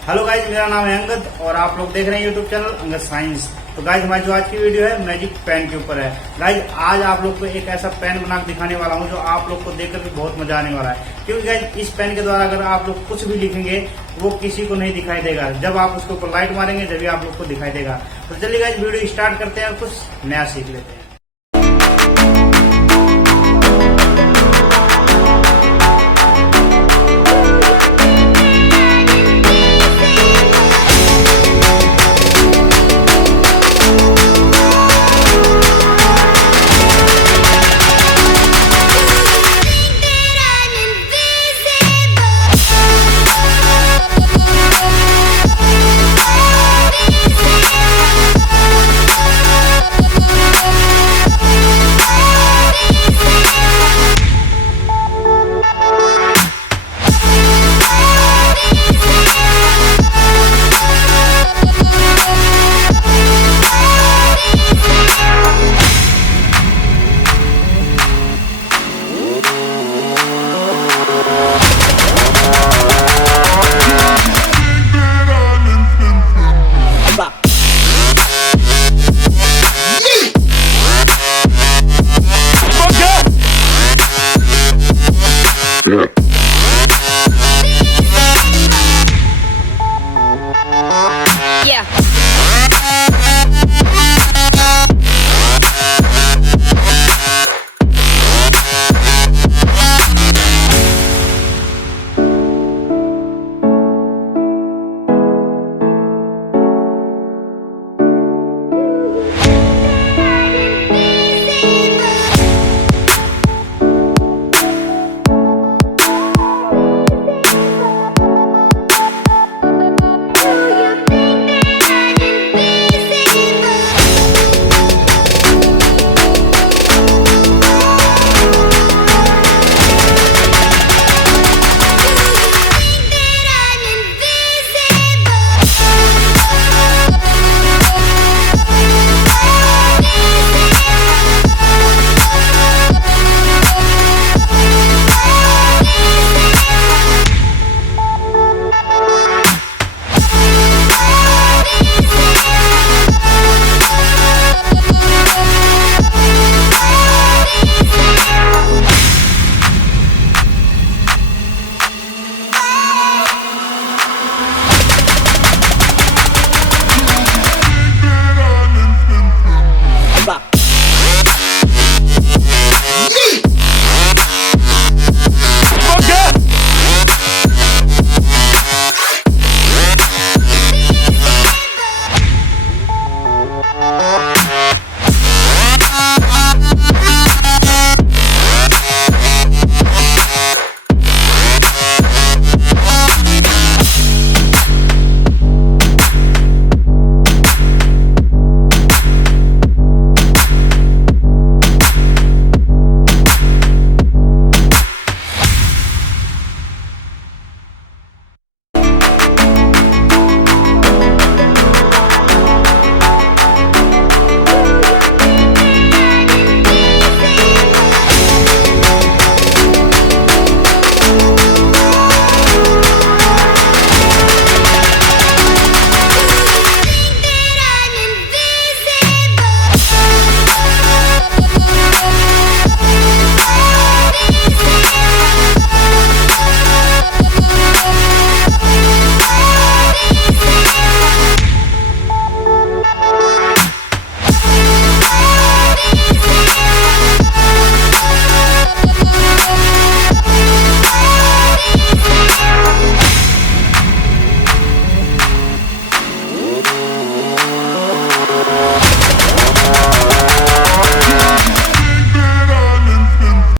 Hello guys, मेरा नाम है अंगद और आप लोग देख रहे हैं यूट्यूब चैनल अंगद साइंस। तो गाइज हमारी जो आज की वीडियो है मैजिक पेन के ऊपर है। गाइज आज आप लोग को एक ऐसा पेन बना के दिखाने वाला हूं जो आप लोग को देखकर भी बहुत मजा आने वाला है, क्योंकि गाइज इस पेन के द्वारा अगर आप लोग कुछ भी लिखेंगे वो किसी को नहीं दिखाई देगा। जब आप उसके ऊपर लाइट मारेंगे जब आप लोग को दिखाई देगा। तो चलिए गाइज वीडियो स्टार्ट करते हैं और कुछ नया सीख लेते हैं। Yeah.